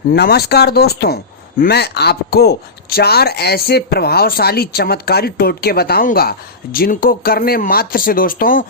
नमस्कार दोस्तों, मैं आपको 4 ऐसे प्रभावशाली चमत्कारी टोटके बताऊंगा जिनको करने मात्र से दोस्तों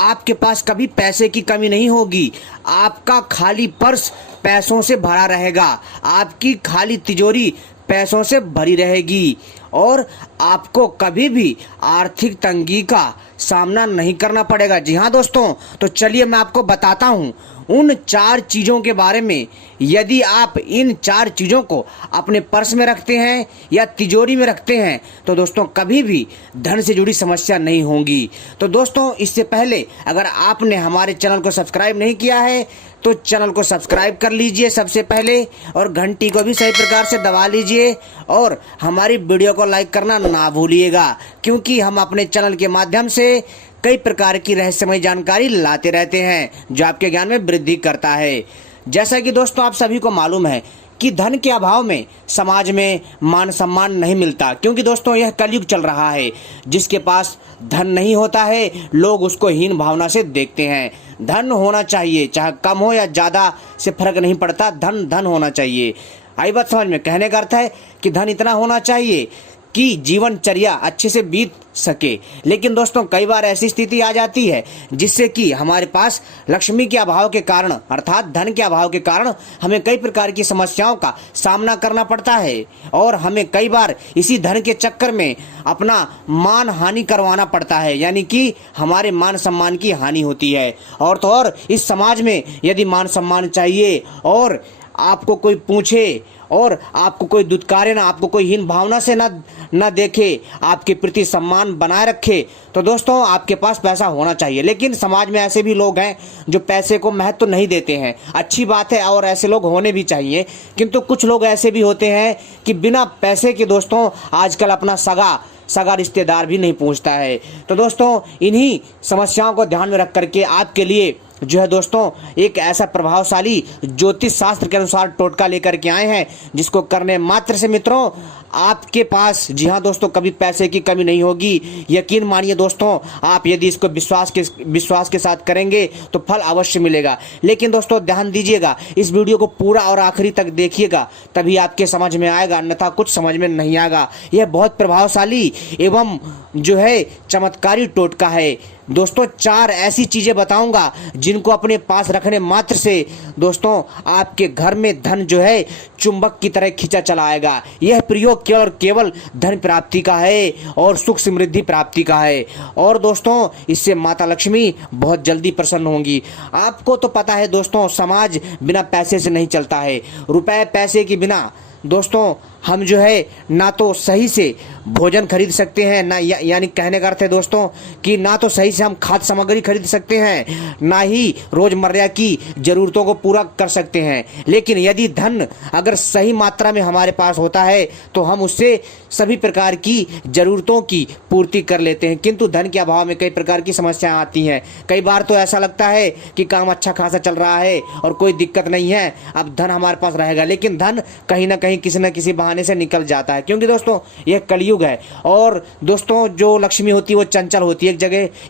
आपके पास कभी पैसे की कमी नहीं होगी। आपका खाली पर्स पैसों से भरा रहेगा, आपकी खाली तिजोरी पैसों से भरी रहेगी और आपको कभी भी आर्थिक तंगी का सामना नहीं करना पड़ेगा। जी हाँ दोस्तों, तो चलिए मैं आपको बताता हूँ उन 4 चीज़ों के बारे में। यदि आप इन 4 चीज़ों को अपने पर्स में रखते हैं या तिजोरी में रखते हैं तो दोस्तों कभी भी धन से जुड़ी समस्या नहीं होगी। तो दोस्तों इससे पहले अगर आपने हमारे चैनल को सब्सक्राइब नहीं किया है तो चैनल को सब्सक्राइब कर लीजिए सबसे पहले, और घंटी को भी सही प्रकार से दबा लीजिए और हमारी वीडियो को लाइक करना ना भूलिएगा, क्योंकि हम अपने चैनल के माध्यम से कई प्रकार की रहस्यमय जानकारी लाते रहते हैं जो आपके ज्ञान में वृद्धि करता है। जैसा कि दोस्तों आप सभी को मालूम है कि धन के अभाव में समाज में मान सम्मान नहीं मिलता, क्योंकि दोस्तों यह कलयुग चल रहा है। जिसके पास धन नहीं होता है लोग उसको हीन भावना से देखते हैं। धन होना चाहिए, चाहे कम हो या ज़्यादा से फर्क नहीं पड़ता, धन धन होना चाहिए। आई बात समझ में? कहने का अर्थ है कि धन इतना होना चाहिए कि जीवनचर्या अच्छे से बीत सके। लेकिन दोस्तों कई बार ऐसी स्थिति आ जाती है जिससे कि हमारे पास लक्ष्मी के अभाव के कारण अर्थात धन के अभाव के कारण हमें कई प्रकार की समस्याओं का सामना करना पड़ता है और हमें कई बार इसी धन के चक्कर में अपना मान हानि करवाना पड़ता है, यानी कि हमारे मान सम्मान की हानि होती है। और तो और इस समाज में यदि मान सम्मान चाहिए और आपको कोई पूछे और आपको कोई दुत्कारे ना, आपको कोई हीन भावना से ना देखे, आपके प्रति सम्मान बनाए रखे, तो दोस्तों आपके पास पैसा होना चाहिए। लेकिन समाज में ऐसे भी लोग हैं जो पैसे को महत्व नहीं देते हैं। अच्छी बात है और ऐसे लोग होने भी चाहिए, किंतु कुछ लोग ऐसे भी होते हैं कि बिना पैसे के दोस्तों आजकल अपना सगा रिश्तेदार भी नहीं पूछता है। तो दोस्तों इन्हीं समस्याओं को ध्यान में रख करके आपके लिए जो है दोस्तों एक ऐसा प्रभावशाली ज्योतिष शास्त्र के अनुसार टोटका लेकर के आए हैं जिसको करने मात्र से मित्रों आपके पास, जी हाँ दोस्तों, कभी पैसे की कमी नहीं होगी। यकीन मानिए दोस्तों, आप यदि इसको विश्वास के साथ करेंगे तो फल अवश्य मिलेगा। लेकिन दोस्तों ध्यान दीजिएगा, इस वीडियो को पूरा और आखिरी तक देखिएगा, तभी आपके समझ में आएगा, अन्यथा कुछ समझ में नहीं आएगा। यह बहुत प्रभावशाली एवं जो है चमत्कारी टोटका है दोस्तों। 4 ऐसी चीजें बताऊंगा जिनको अपने पास रखने मात्र से दोस्तों आपके घर में धन जो है चुंबक की तरह खींचा चला आएगा। यह प्रयोग केवल और केवल धन प्राप्ति का है और सुख समृद्धि प्राप्ति का है, और दोस्तों इससे माता लक्ष्मी बहुत जल्दी प्रसन्न होंगी। आपको तो पता है दोस्तों, समाज बिना पैसे से नहीं चलता है। रुपए पैसे के बिना दोस्तों हम जो है ना तो सही से भोजन खरीद सकते हैं, ना यानी कहने का अर्थ है दोस्तों कि ना तो सही से हम खाद्य सामग्री खरीद सकते हैं, ना ही रोजमर्रा की जरूरतों को पूरा कर सकते हैं। लेकिन यदि धन अगर सही मात्रा में हमारे पास होता है तो हम उससे सभी प्रकार की जरूरतों की पूर्ति कर लेते हैं। किंतु धन के अभाव में कई प्रकार की समस्याएं आती हैं। कई बार तो ऐसा लगता है कि काम अच्छा खासा चल रहा है और कोई दिक्कत नहीं है, अब धन हमारे पास रहेगा, लेकिन धन कहीं ना कहीं किसी न किसी बहाने से निकल जाता है, क्योंकि दोस्तों यह कलयुग है। और दोस्तों जो लक्ष्मी होती है वो चंचल होती है,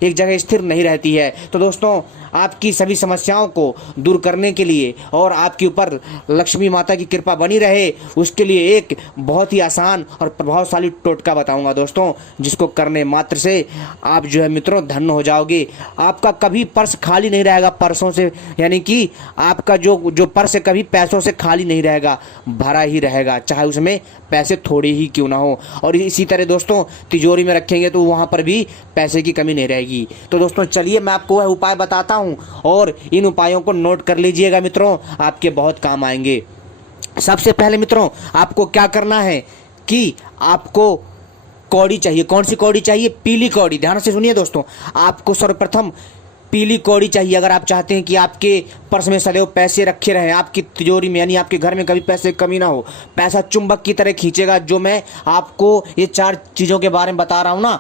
एक जगह स्थिर नहीं रहती है। तो दोस्तों आपकी सभी समस्याओं को दूर करने के लिए और आपके ऊपर लक्ष्मी माता की कृपा बनी रहे, उसके लिए एक बहुत ही आसान और प्रभावशाली टोटका बताऊंगा दोस्तों, जिसको करने मात्र से आप जो है मित्रों धन्य हो जाओगे। आपका कभी पर्स खाली नहीं रहेगा पर्सों से, यानी कि आपका जो पर्स है कभी पैसों से खाली नहीं रहेगा, भरा ही रहेगा, चाहे उसमें पैसे थोड़े ही क्यों ना हो। और इसी तरह दोस्तों तिजोरी में रखेंगे तो वहाँ पर भी पैसे की कमी नहीं रहेगी। तो दोस्तों चलिए मैं आपको वह उपाय बताता हूँ और इन उपायों को नोट कर लीजिएगा मित्रों, आपके बहुत काम आएंगे। सबसे पहले मित्रों आपको क्या करना है कि आपको कौड़ी चाहिए। कौन सी कौड़ी चाहिए? पीली कौड़ी। ध्यान से सुनिए दोस्तों, आपको सर्वप्रथम पीली कौड़ी चाहिए। अगर आप चाहते हैं कि आपके पर्स में सदैव पैसे रखे रहें, आपकी तिजोरी में यानी आपके घर में कभी पैसे की कमी ना हो, पैसा चुंबक की तरह खींचेगा। जो मैं आपको ये 4 चीज़ों के बारे में बता रहा हूँ ना,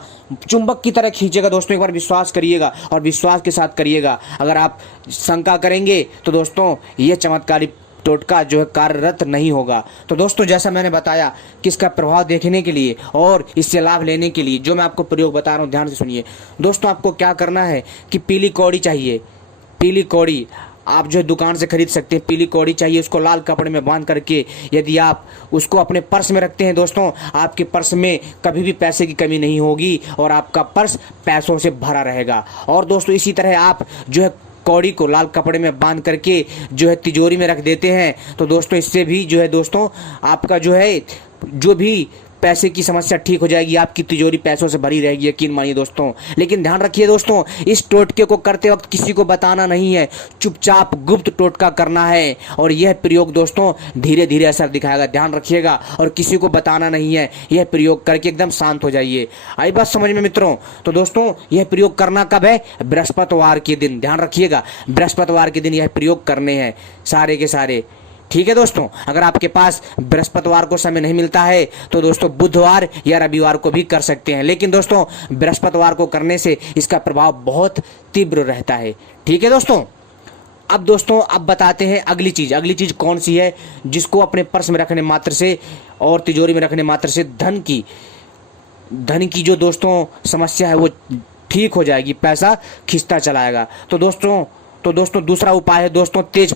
चुंबक की तरह खींचेगा दोस्तों। एक बार विश्वास करिएगा और विश्वास के साथ करिएगा। अगर आप शंका करेंगे तो दोस्तों ये चमत्कारी टोटका जो है कार्यरत नहीं होगा। तो दोस्तों जैसा मैंने बताया कि इसका प्रभाव देखने के लिए और इससे लाभ लेने के लिए जो मैं आपको प्रयोग बता रहा हूँ, ध्यान से सुनिए दोस्तों। आपको क्या करना है कि पीली कौड़ी चाहिए। पीली कौड़ी आप जो है दुकान से खरीद सकते हैं। पीली कौड़ी चाहिए, उसको लाल कपड़े में बांध करके यदि आप उसको अपने पर्स में रखते हैं दोस्तों, आपके पर्स में कभी भी पैसे की कमी नहीं होगी और आपका पर्स पैसों से भरा रहेगा। और दोस्तों इसी तरह आप जो है कौड़ी को लाल कपड़े में बांध करके जो है तिजोरी में रख देते हैं, तो दोस्तों इससे भी जो है दोस्तों आपका जो है जो भी पैसे की समस्या ठीक हो जाएगी, आपकी तिजोरी पैसों से भरी रहेगी, यकीन मानिए दोस्तों। लेकिन ध्यान रखिए दोस्तों, इस टोटके को करते वक्त किसी को बताना नहीं है, चुपचाप गुप्त टोटका करना है और यह प्रयोग दोस्तों धीरे धीरे असर दिखाएगा, ध्यान रखिएगा। और किसी को बताना नहीं है, यह प्रयोग करके एकदम शांत हो जाइए। आई बात समझ में मित्रों? तो दोस्तों यह प्रयोग करना कब है? बृहस्पतिवार के दिन, ध्यान रखिएगा, बृहस्पतिवार के दिन यह प्रयोग करने हैं सारे के सारे, ठीक है दोस्तों। अगर आपके पास बृहस्पतिवार को समय नहीं मिलता है तो दोस्तों बुधवार या रविवार को भी कर सकते हैं, लेकिन दोस्तों बृहस्पतिवार को करने से इसका प्रभाव बहुत तीव्र रहता है, ठीक है दोस्तों। अब दोस्तों अब बताते हैं अगली चीज कौन सी है जिसको अपने पर्स में रखने मात्र से और तिजोरी में रखने मात्र से धन की जो दोस्तों समस्या है वो ठीक हो जाएगी, पैसा खिंचता चलाएगा। तो दोस्तों दूसरा उपाय है दोस्तों तेज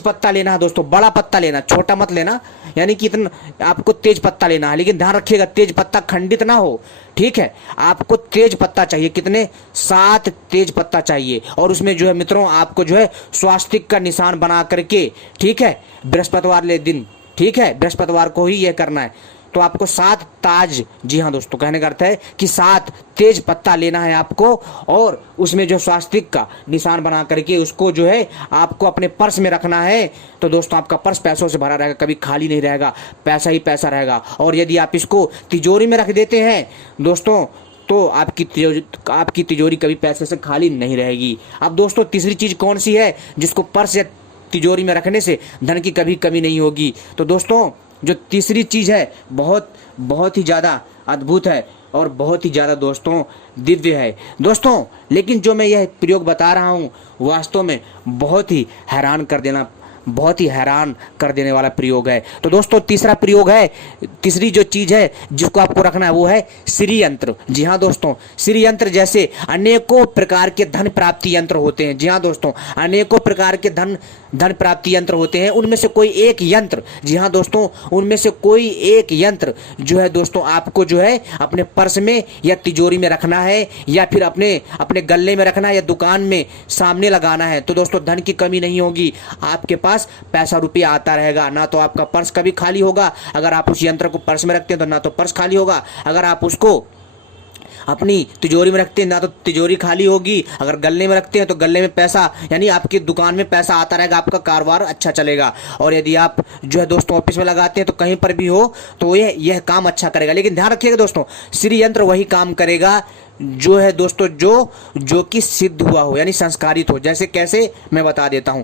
पत्ता लेना है दोस्तों, बड़ा पत्ता लेना, छोटा मत लेना, यानी कि इतना आपको तेज पत्ता लेना है, लेकिन ध्यान रखिएगा तेज पत्ता खंडित ना हो, ठीक है। आपको तेज पत्ता चाहिए, कितने? 7 तेज पत्ता चाहिए। और उसमें जो है मित्रों आपको जो है स्वास्तिक का निशान बना करके, ठीक है, बृहस्पतिवार ले दिन, ठीक है, बृहस्पतिवार को ही यह करना है। तो आपको 7 ताज, जी हाँ दोस्तों, कहने का अर्थ है कि 7 तेज पत्ता लेना है आपको और उसमें जो स्वास्तिक का निशान बना करके उसको जो है आपको अपने पर्स में रखना है। तो दोस्तों आपका पर्स पैसों से भरा रहेगा, कभी खाली नहीं रहेगा, पैसा ही पैसा रहेगा। और यदि आप इसको तिजोरी में रख देते हैं दोस्तों तो आपकी तिजोरी कभी पैसे से खाली नहीं रहेगी। अब दोस्तों तीसरी चीज कौन सी है जिसको पर्स या तिजोरी में रखने से धन की कभी कमी नहीं होगी? तो दोस्तों जो तीसरी चीज है बहुत ही ज्यादा अद्भुत है और बहुत ही ज्यादा दोस्तों दिव्य है दोस्तों। लेकिन जो मैं यह प्रयोग बता रहा हूँ वास्तव में बहुत ही हैरान कर देने वाला प्रयोग है। तो दोस्तों तीसरी जो चीज है जिसको आपको रखना है वो है श्री यंत्र। जी हाँ दोस्तों, श्री यंत्र जैसे अनेकों प्रकार के धन प्राप्ति यंत्र होते हैं। जी हाँ दोस्तों, अनेकों प्रकार के धन प्राप्ति यंत्र होते हैं, उनमें से कोई एक यंत्र, जी हाँ दोस्तों, उनमें से कोई एक यंत्र जो है दोस्तों आपको जो है अपने पर्स में या तिजोरी में रखना है या फिर अपने गले में रखना है या दुकान में सामने लगाना है। तो दोस्तों धन की कमी नहीं होगी, आपके पास पैसा रुपया आता रहेगा, ना तो आपका पर्स कभी खाली होगा। अगर आप उस यंत्र को पर्स में रखते हैं तो ना तो पर्स खाली होगा, अगर आप उसको अपनी तिजोरी में रखते हैं ना तो तिजोरी खाली होगी, अगर गले में रखते हैं तो गले में पैसा, यानी आपकी दुकान में पैसा आता रहेगा, आपका कारोबार अच्छा चलेगा। और यदि आप जो है दोस्तों ऑफिस में लगाते हैं तो कहीं पर भी हो तो यह काम अच्छा करेगा। लेकिन ध्यान रखिएगा दोस्तों, श्री यंत्र वही काम करेगा जो है दोस्तों जो कि सिद्ध हुआ हो, यानी संस्कारित हो। जैसे कैसे, मैं बता देता हूं।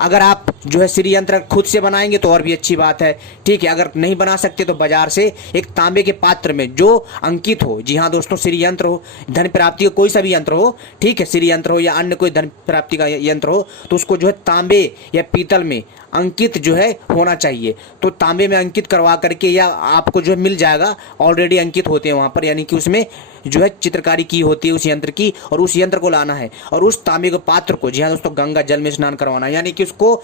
अगर आप जो है श्री यंत्र खुद से बनाएंगे तो और भी अच्छी बात है, ठीक है। अगर नहीं बना सकते तो बाजार से एक तांबे के पात्र में जो अंकित हो, जी हाँ दोस्तों, श्री यंत्र हो, धन प्राप्ति का कोई सा भी यंत्र हो, ठीक है, श्री यंत्र हो या अन्य कोई धन प्राप्ति का यंत्र हो, तो उसको जो है तांबे या पीतल में अंकित जो है होना चाहिए। तो तांबे में अंकित करवा करके या आपको जो है मिल जाएगा, ऑलरेडी अंकित होते हैं वहां पर, यानी कि उसमें जो है चित्रकारी की होती है उस यंत्र की, और उस यंत्र को लाना है और उस तांबे के पात्र को, जी हाँ दोस्तों, गंगा जल में स्नान करवाना है। यानी कि उसको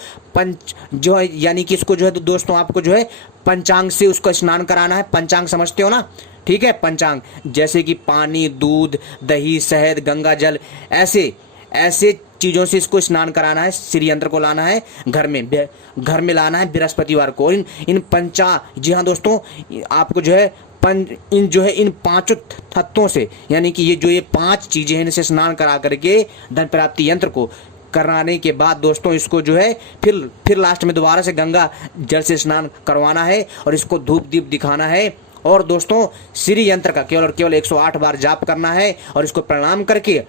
इसको जो है दोस्तों आपको जो है पंचांग से उसको स्नान कराना है। पंचांग समझते हो ना, ठीक है, पंचांग जैसे कि पानी, दूध, दही, शहद, गंगा जल, ऐसे चीजों से इसको स्नान कराना है। श्री यंत्र को लाना है घर में लाना है बृहस्पतिवार को। इन जी हाँ दोस्तों, आपको जो है इन 5 तत्वों से, यानी कि ये 5 चीजें हैं, इनसे स्नान करा करके धन प्राप्ति यंत्र को कराने के बाद दोस्तों इसको जो है फिर लास्ट में दोबारा से गंगा जल से स्नान करवाना है और इसको धूप दीप दिखाना है। और दोस्तों श्री यंत्र का केवल और केवल 108 बार जाप करना है और इसको प्रणाम करके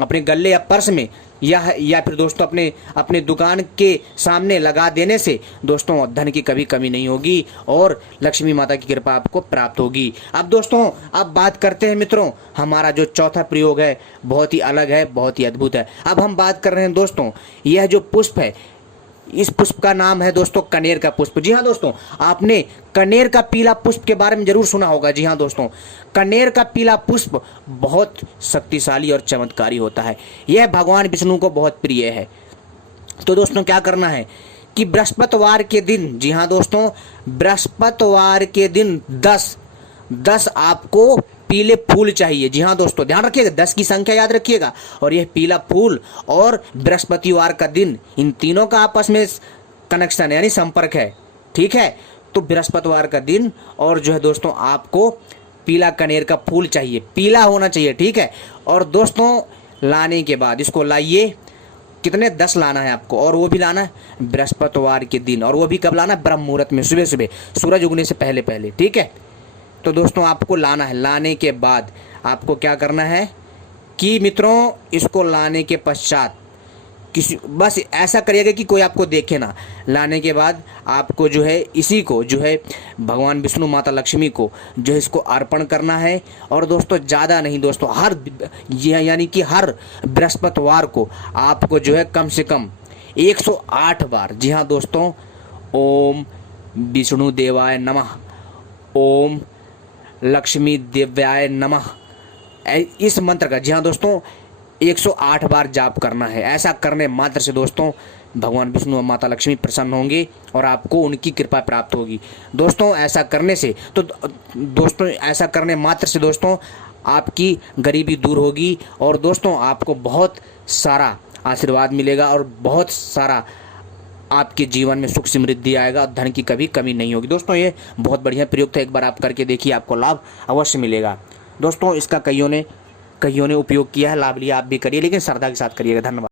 अपने गले या पर्स में या फिर दोस्तों अपने दुकान के सामने लगा देने से दोस्तों धन की कभी कमी नहीं होगी और लक्ष्मी माता की कृपा आपको प्राप्त होगी। अब दोस्तों अब बात करते हैं मित्रों, हमारा जो चौथा प्रयोग है बहुत ही अलग है, बहुत ही अद्भुत है। अब हम बात कर रहे हैं दोस्तों, यह जो पुष्प है, इस पुष्प का नाम है दोस्तों कनेर का पुष्प। जी हाँ दोस्तों, आपने कनेर का पीला पुष्प के बारे में जरूर सुना होगा। जी हाँ दोस्तों, कनेर का पीला पुष्प बहुत शक्तिशाली और चमत्कारी होता है। यह भगवान विष्णु को बहुत प्रिय है। तो दोस्तों क्या करना है कि बृहस्पतिवार के दिन, जी हाँ दोस्तों, बृहस्पतिवार के दिन 10 आपको पीले फूल चाहिए। जी हाँ दोस्तों, ध्यान रखिएगा, 10 की संख्या याद रखिएगा। और यह पीला फूल और बृहस्पतिवार का दिन, इन तीनों का आपस में कनेक्शन यानी संपर्क है। ठीक है, तो बृहस्पतिवार का दिन और जो है दोस्तों आपको पीला कनेर का फूल चाहिए, पीला होना चाहिए। ठीक है, और दोस्तों लाने के बाद इसको लाइए, कितने 10 लाना है आपको, और वो भी लाना है बृहस्पतिवार के दिन, और वो भी कब लाना है, ब्रह्म मुहूर्त में, सुबह सुबह, सूरज उगने से पहले पहले। ठीक है, तो दोस्तों आपको लाना है। लाने के बाद आपको क्या करना है कि मित्रों, इसको लाने के पश्चात किसी, बस ऐसा करिएगा कि कोई आपको देखे ना। लाने के बाद आपको जो है इसी को जो है भगवान विष्णु, माता लक्ष्मी को जो है इसको अर्पण करना है। और दोस्तों ज़्यादा नहीं दोस्तों, यानी कि हर बृहस्पतिवार को आपको जो है कम से कम 108 बार, जी हाँ दोस्तों, ओम विष्णु देवाय नमः, ओम लक्ष्मी देव्याय नमः, इस मंत्र का, जी हाँ दोस्तों, 108 बार जाप करना है। ऐसा करने मात्र से दोस्तों भगवान विष्णु और माता लक्ष्मी प्रसन्न होंगे और आपको उनकी कृपा प्राप्त होगी। दोस्तों ऐसा करने से, तो दोस्तों ऐसा करने मात्र से दोस्तों आपकी गरीबी दूर होगी और दोस्तों आपको बहुत सारा आशीर्वाद मिलेगा और बहुत सारा आपके जीवन में सुख समृद्धि आएगा, धन की कभी कमी नहीं होगी। दोस्तों ये बहुत बढ़िया प्रयोग था, एक बार आप करके देखिए, आपको लाभ अवश्य मिलेगा। दोस्तों इसका कईयों ने उपयोग किया है, लाभ लिया, आप भी करिए, लेकिन श्रद्धा के साथ करिएगा। धन्यवाद।